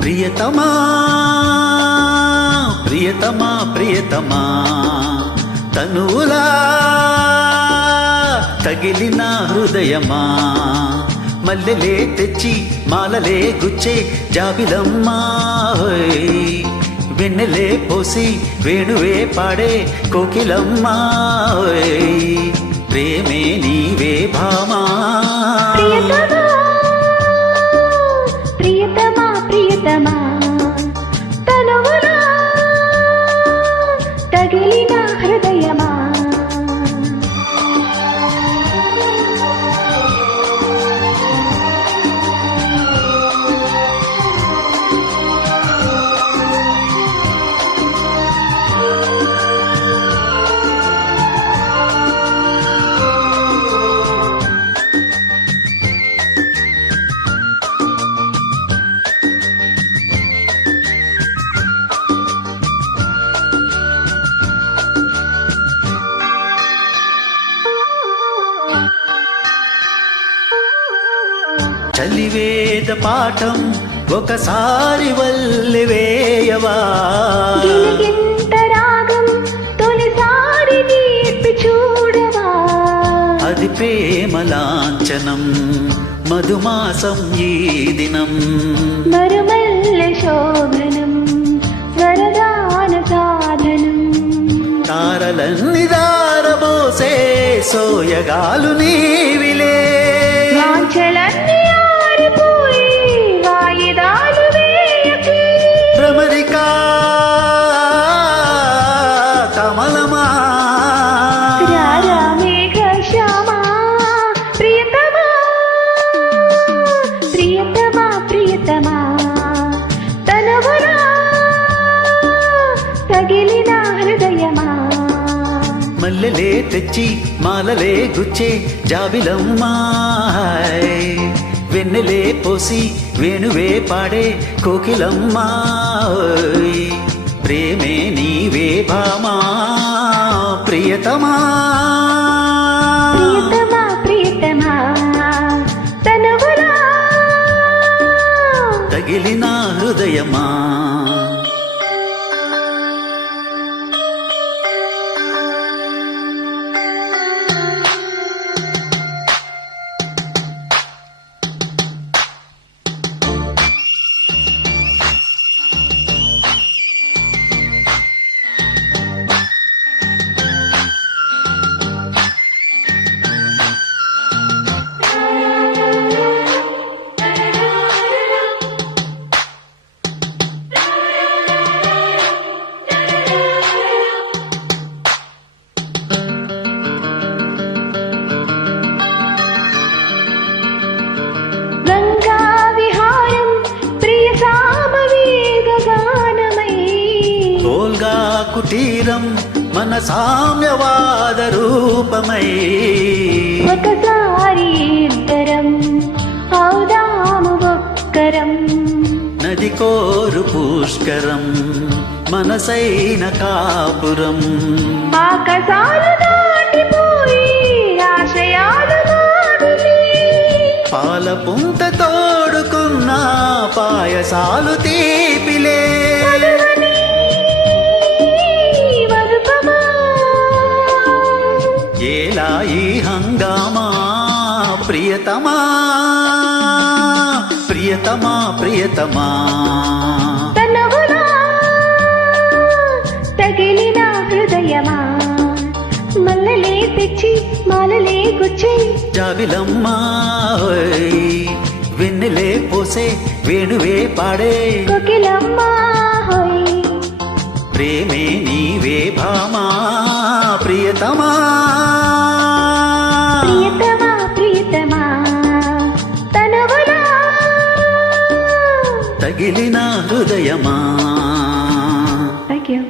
ప్రియతమా ప్రియతమా ప్రియతమా తనువులా తగిలిన హృదయమా మల్లెలే తెచ్చి మాలలే గుచ్చే జాబిలమ్మా వెన్నెలే పోసి వేణువే పాడే కోకిలమ్మా ప్రేమే నీవే భామా ప్రియతమా ప్రియతమా తనువులా తగిలిన హృదయమా చలివేద పాఠం ఒకసారి వల్లి వేయవా గిలిగింత రాగం తొలిసారి నేర్పి చూడవా అది ప్రేమ లాంఛనం మధుమాసం ఈ దినం మరుమల్ల శోభనం వరదాన సాధనం తారలన్ని దారబోసే సోయగాలు నీవిలే వాంఛలన్నీ ఆరిపోయి వాయిదాలు వేయకి భ్రమరికా కమలమా రారా మేఘ శ్యామా ప్రియతమా ప్రియతమా ప్రియతమా తనువులా తగిలిన హృదయమా మల్లెలే తెచ్చి మాలలే గుచ్చే జాబిలమ్మా వెన్నెలే పోసి వేణువే పాడే కోకిలమ్మా ప్రేమే నీవే భామా ప్రియతమా ప్రియతమా ప్రియతమా తనువులా తగిలిన హృదయమా కుటీరం మన సామ్యవాద రూపమై ఒకసారి ఇద్దరం అవుదాము ఒక్కరం నది కోరు పుష్కరం మనసైన కాపురం ఆకాశాలు దాటిపోయి ఆశయాలు మాదిలి పాల పుంత తోడుకున్న పాయసాలు తీపిలే ఏలా ఈ హంగామా ప్రియతమా ప్రియతమా ప్రియతమా తనువులా తగిలిన హృదయమా మల్లెలే తెచ్చి మాలలే గుచ్చి జాబిలమ్మా వెన్నెలే పోసే వేణువే పాడే కోకిలమ్మా ప్రేమే నీవే భామా ప్రియతమా ప్రియతమా ప్రియతమా తనువులా తగిలిన హృదయమా. Thank you.